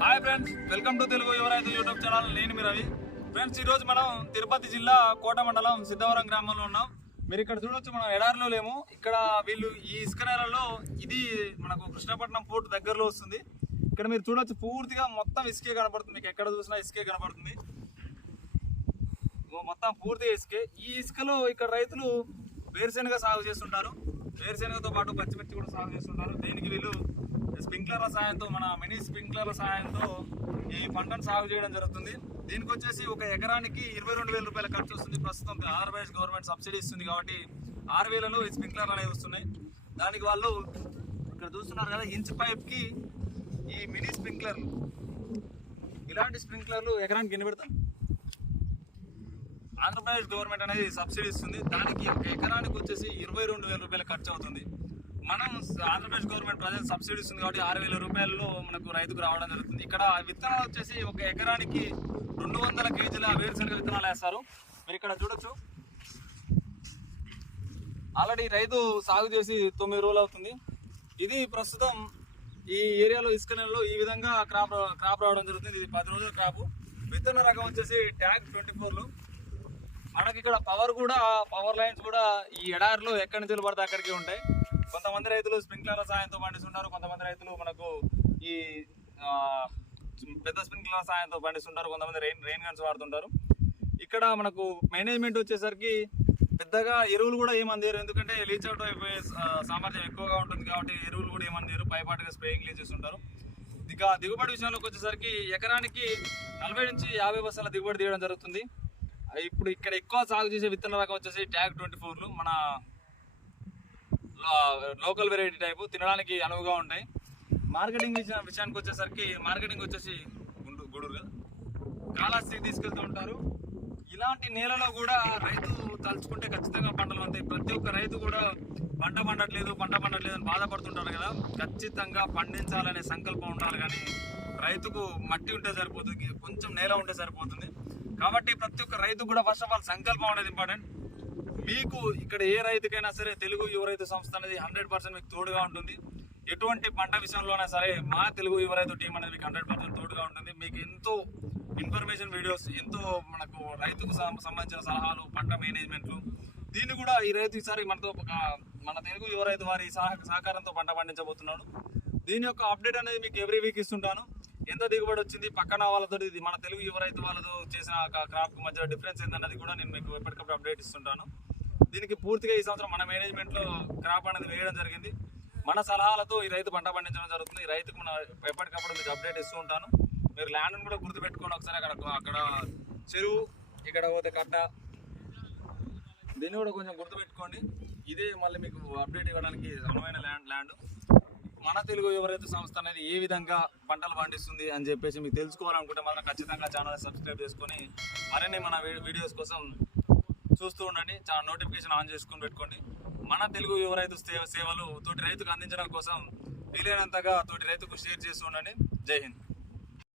Hi friends welcome to Telugu Yuvaraithu YouTube channel నేను మీ Ravi. Friends ఈరోజు మనం తిరుపతి జిల్లా కోట మండలం సిద్ధవరం గ్రామంలో ఉన్నాం. మీరు ఇక్కడ చూడొచ్చు మనం ఎడారిలో లేము. ఇక్కడ వీళ్ళు ఈ ఇసుక నేలలో ఇది మనకు కృష్ణపట్నం పోర్ట్ దగ్గరలో వస్తుంది. ఇక్కడ మీరు చూడొచ్చు పూర్తిగా మొత్తం ఇసుకే కనపడుతుంది. మీకు ఎక్కడ చూసినా ఇసుకే కనపడుతుంది. మొత్తం పూర్తిగా ఇసుకే. ఈ ఇసుకలో ఇక్కడ రైతులు వేరుశెనగ సాగు చేస్తుంటారు. వేరుశెనగతో పాటు పచ్చిమిర్చి కూడా సాగు చేస్తుంటారు. దీనికి వీళ్ళు స్ప్రింక్లర్ల సహాయంతో మన మినీ స్ప్రింక్లర్ల సహాయంతో ఈ పంటను సాగు చేయడం జరుగుతుంది. దీనికి వచ్చేసి ఒక ఎకరానికి ఇరవై రెండు వేల రూపాయల ఖర్చు వస్తుంది. ప్రస్తుతం ఆంధ్రప్రదేశ్ గవర్నమెంట్ సబ్సిడీ ఇస్తుంది కాబట్టి ఆరు వేలలో ఈ స్ప్రింక్లర్లు అనేవి వస్తున్నాయి. దానికి వాళ్ళు ఇక్కడ చూస్తున్నారు కదా ఇంచ్ పైప్కి ఈ మినీ స్ప్రింక్లర్లు. ఇలాంటి స్ప్రింక్లర్లు ఎకరానికి ఎన్ని పెడతాం ఆంధ్రప్రదేశ్ గవర్నమెంట్ అనేది సబ్సిడీ ఇస్తుంది. దానికి ఒక ఎకరానికి వచ్చేసి ఇరవై రెండు వేల రూపాయలు ఖర్చు అవుతుంది. మనం ఆంధ్రప్రదేశ్ గవర్నమెంట్ ప్రజెంట్ సబ్సిడీ ఇస్తుంది కాబట్టి ఆరు వేల రూపాయల్లో మనకు రైతుకు రావడం జరుగుతుంది. ఇక్కడ విత్తనాలు వచ్చేసి ఒక ఎకరానికి రెండు వందల కేజీల వేరుశనగ విత్తనాలు వేస్తారు. మీరు ఇక్కడ చూడొచ్చు. ఆల్రెడీ రైతు సాగు చేసి తొమ్మిది రోజులు అవుతుంది. ఇది ప్రస్తుతం ఈ ఏరియాలో ఇసుక నెలలో ఈ విధంగా క్రాప్ క్రాప్ రావడం జరుగుతుంది. ఇది పది రోజుల క్రాప్ విత్తన రకం వచ్చేసి ట్యాగ్ ట్వంటీ ఫోర్లు. మనకి ఇక్కడ పవర్ కూడా పవర్ లైన్స్ కూడా ఈ ఎడారిలో ఎక్కడి నుంచి పడితే అక్కడికి ఉంటాయి. కొంతమంది రైతులు స్ప్రింక్లర్ల సాయంతో పండిస్తుంటారు కొంతమంది రైతులు మనకు ఈ పెద్ద స్ప్రింక్లర్ల సాయంతో పండిస్తుంటారు కొంతమంది రెయిన్ రెయిన్ గన్స్ వాడుతుంటారు. ఇక్కడ మనకు మేనేజ్మెంట్ వచ్చేసరికి పెద్దగా ఎరువులు కూడా ఏమందేరు ఎందుకంటే లీచ్ అవుట్ అయిపోయే సామర్థ్యం ఎక్కువగా ఉంటుంది కాబట్టి ఎరువులు కూడా ఏమందేరు పైపాటుగా స్ప్రేయింగ్ చేస్తుంటారు. ఇక దిగుబడి విషయంలోకి వచ్చేసరికి ఎకరానికి నలభై నుంచి యాభై బస్తాల దిగుబడి తీయడం జరుగుతుంది. ఇప్పుడు ఇక్కడ ఎక్కువ సాగు చేసే విత్తన రకం వచ్చేసి ట్యాగ్ ట్వంటీ ఫోర్లు. మన లోకల్ వెరైటీ టైపు తినడానికి అనువుగా ఉంటాయి. మార్కెటింగ్ విషయా- విషయానికి వచ్చేసరికి మార్కెటింగ్ వచ్చేసి గుండు గూడూరు కదా. కాళహస్తికి తీసుకెళ్తూ ఉంటారు. ఇలాంటి నేలలో కూడా రైతు తలుచుకుంటే ఖచ్చితంగా పంటలు ఉంటాయి ప్రతి ఒక్క రైతు కూడా పంట పండట్లేదు పంట పండట్లేదు అని బాధపడుతుంటారు కదా. ఖచ్చితంగా పండించాలనే సంకల్పం ఉండాలి కానీ రైతుకు మట్టి ఉంటే సరిపోతుంది కొంచెం నేల ఉంటే సరిపోతుంది. కాబట్టి ప్రతి ఒక్క రైతు కూడా ఫస్ట్ ఆఫ్ ఆల్ సంకల్పం అనేది ఇంపార్టెంట్ మీకు ఇక్కడ ఏ రైతుకైనా సరే తెలుగు యువ రైతు సంస్థ అనేది హండ్రెడ్ పర్సెంట్ మీకు తోడుగా ఉంటుంది. ఎటువంటి పంట విషయంలోనే సరే మా తెలుగు యువ రైతు టీం అనేది మీకు హండ్రెడ్ పర్సెంట్ తోడుగా ఉంటుంది. మీకు ఎంతో ఇన్ఫర్మేషన్ వీడియోస్ ఎంతో మనకు రైతుకు సంబంధించిన సలహాలు పంట మేనేజ్మెంట్లు దీన్ని కూడా ఈ రైతు ఈసారి మనతో ఒక మన తెలుగు యువ రైతు వారి సహ- సహకారంతో పంట పండించబోతున్నాడు. దీని యొక్క అప్డేట్ అనేది మీకు ఎవ్రీ వీక్ ఇస్తుంటాను. ఎంత దిగుబడి వచ్చింది. పక్కన వాళ్ళతో ఇది మన తెలుగు యువ రైతు వాళ్ళతో చేసిన క్రాప్ మధ్య డిఫరెన్స్ ఏందన్నది కూడా నేను మీకు ఎప్పటికప్పుడు అప్డేట్ ఇస్తుంటాను. దీనికి పూర్తిగా ఈ సంవత్సరం మన మేనేజ్మెంట్లో క్రాప్ అనేది వేయడం జరిగింది. మన సలహాలతో ఈ రైతు పంట పండించడం జరుగుతుంది. ఈ రైతుకు మన ఎప్పటికప్పుడు మీకు అప్డేట్ ఇస్తూ ఉంటాను. మీరు ల్యాండ్ కూడా గుర్తుపెట్టుకోండి ఒకసారి. అక్కడ అక్కడ చెరువు ఇక్కడ పోతే కట్ట. దీన్ని కూడా కొంచెం గుర్తుపెట్టుకోండి. ఇదే మళ్ళీ మీకు అప్డేట్ ఇవ్వడానికి అనువైన ల్యాండ్ ల్యాండ్ మన తెలుగు యువరైతు సంస్థ అనేది ఏ విధంగా పంటలు పండిస్తుంది అని చెప్పేసి మీకు తెలుసుకోవాలనుకుంటే మాత్రం ఖచ్చితంగా ఛానల్ సబ్స్క్రైబ్ చేసుకొని మరిన్ని మన వీడియోస్ కోసం చూస్తూ ఉండండి. చాలా నోటిఫికేషన్ ఆన్ చేసుకొని పెట్టుకోండి. మన తెలుగు యువ రైతు సేవ సేవలు తోటి రైతుకు అందించడం కోసం వీలైనంతగా తోటి రైతుకు షేర్ చేస్తూ ఉండండి. జై హింద్.